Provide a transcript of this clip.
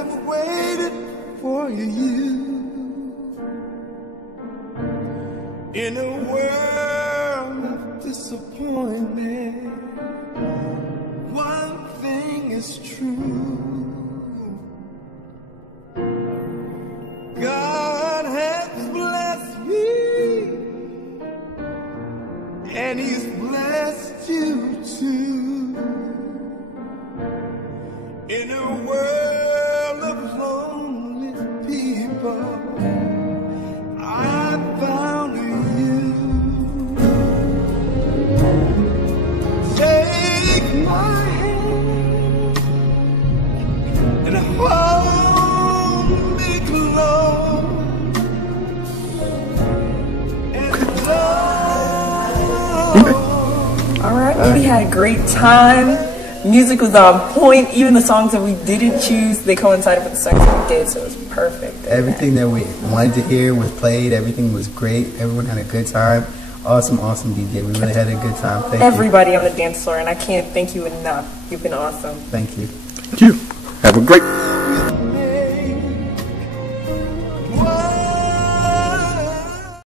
have waited for you in a world of disappointment. One thing is true, God has blessed me, and He's blessed you too. In a world of lonely people, I found you. Take my hand and hold me close and love. All right, we had a great time. Music was on point. Even the songs that we didn't choose, they coincided with the songs that we did, so it was perfect. Everything that we wanted to hear was played. Everything was great. Everyone had a good time. Awesome DJ. We really had a good time. Thank Everybody on the dance floor, and I can't thank you enough. You've been awesome. Thank you. Thank you. Have a great